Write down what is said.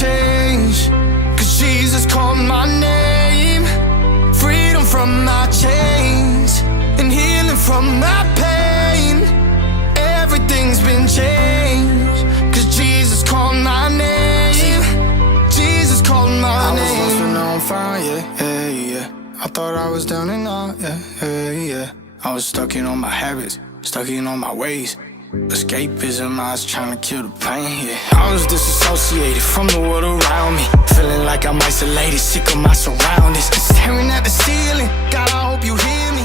change, 'cause Jesus called my name. Freedom from my chains and healing from my pain. Everything's been changed, 'cause Jesus called my name. Jesus called my name. I was lost but now I'm found, yeah. I thought I was down and out, yeah. I was stuck in all my habits, stuck in all my ways. Escapism, I was trying to kill the pain, yeah. I was disassociated from the world around me, feeling like I'm isolated, sick of my surroundings, staring at the ceiling. God, I hope you hear me.